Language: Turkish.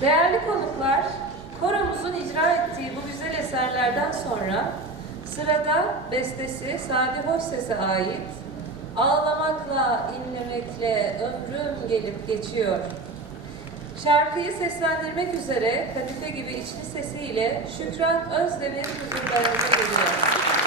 Değerli konuklar, koromuzun icra ettiği bu güzel eserlerden sonra sırada bestesi Sadi Hoşses'e ait Ağlamakla, inlemekle ömrüm gelip geçiyor. Şarkıyı seslendirmek üzere kadife gibi içli sesiyle Şükran Özdemir huzurlarınıza geliyor.